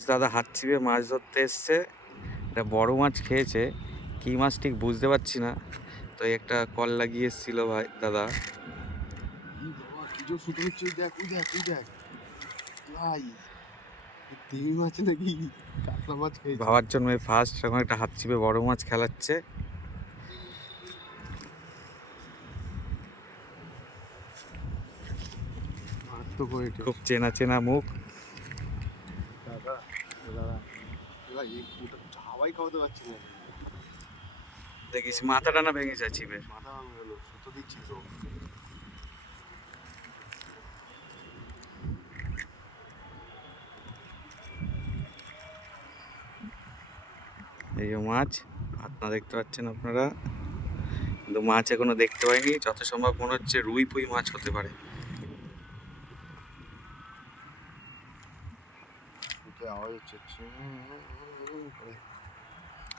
দাদা হাত ছিপে মাছ ধরতে এসছে। একটা বড় মাছ খেয়েছে, কি মাছ ঠিক বুঝতে পারছি না। তো একটা কল লাগিয়ে এসেছিল ভাই দাদা। ভাবার জন্য ফার্স্ট সেরকম একটা হাত ছিপে বড় মাছ খেলাচ্ছে। খুব চেনা চেনা মুখ। দেখিস মাথা টানা ভেঙে যায় ছিপের। এই মাছ আপনারা দেখতে পাচ্ছেন আপনারা, কিন্তু মাছ এখনো দেখতে পাইনি। যত সম্ভব মনে হচ্ছে রুই পুঁই মাছ হতে পারে।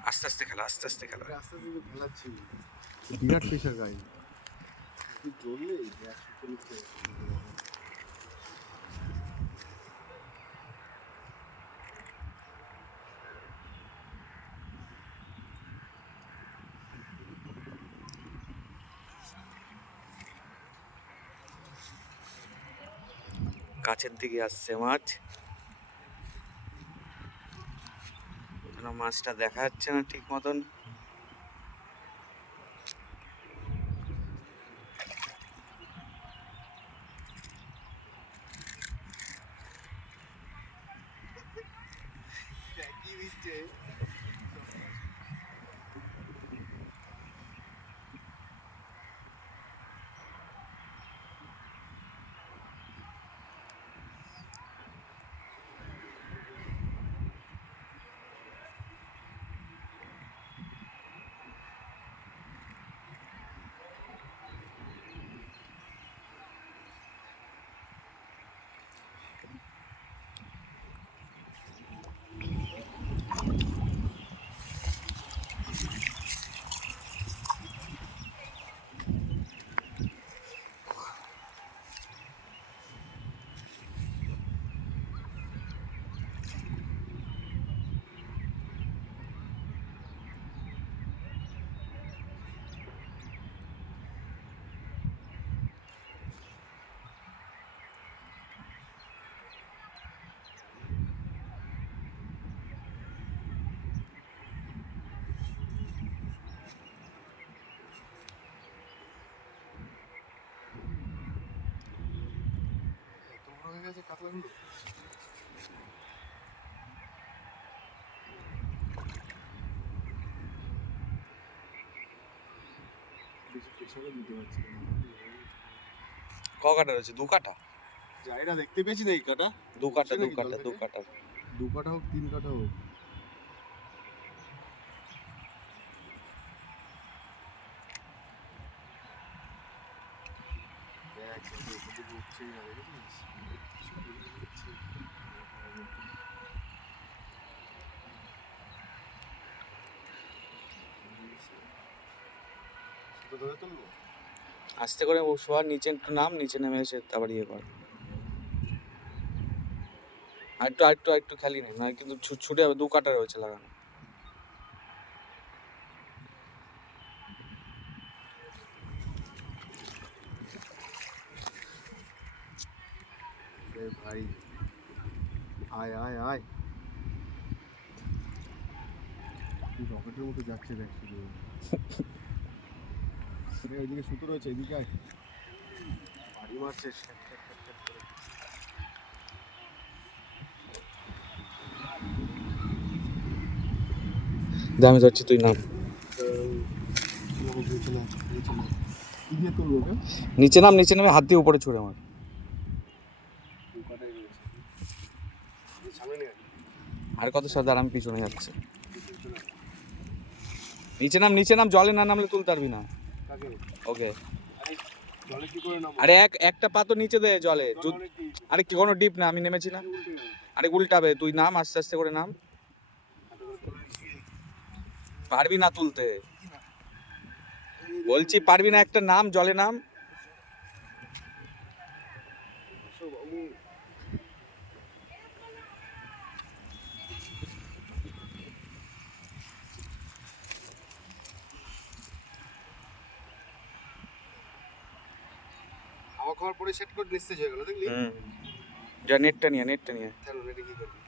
আস্তে আস্তে খেলা, আস্তে আস্তে খেলা। বিরাট প্রেশার গাড়ি কাছের দিকে আসছে মাছ, মাছটা দেখা যাচ্ছে না ঠিক মতন। ক কাটা রয়েছে? দু কাটা। জায়গা দেখতে পেয়েছি না এই কাটা, দু কাটা, দু কাটা, দু কাটা। 2 কাটা হোক 3 কাটা হোক, আস্তে করে শোয়ার, নিচে একটু নাম, নিচে নেমে এসে আবার ইয়ে কর। আরেকটু আরেকটু আরেকটু খেলি নেই, নয় কিন্তু ছুটে যাবে। দু কাটা রয়েছে লাগানো। ভাই আয় আয় আয়, রকেটের মতো যাচ্ছে দেখ শুধু। ওইদিকে সুতো রয়েছে, এদিকে আয়, বাড়ি মারছে আমি ধরছি, তুই নাম। নিচে নাম, নিচে নেমে হাত দিয়ে উপরে ছুড়ে আমার। আর কত সাবধান, আমি পিছনে যাচ্ছে। নিচে নাম, নিচে নাম, জলে না নামলে তুলতে পারবি না। ওকে। আরে একটা পা তো নিচে দে জলে। আরে কি কোনো ডিপ না, আমি নেমেছি না। আরে উল্টাবে, তুই নাম, আস্তে আস্তে করে নাম। পারবি না তুলতে বলছি, পারবি না। একটা নাম, জলে নাম। নক হওয়ার পরে সেট করে নিস্তেজ হয়ে গেল দেখলি যা নেটটা নিয়ে কেন এটা কি করবি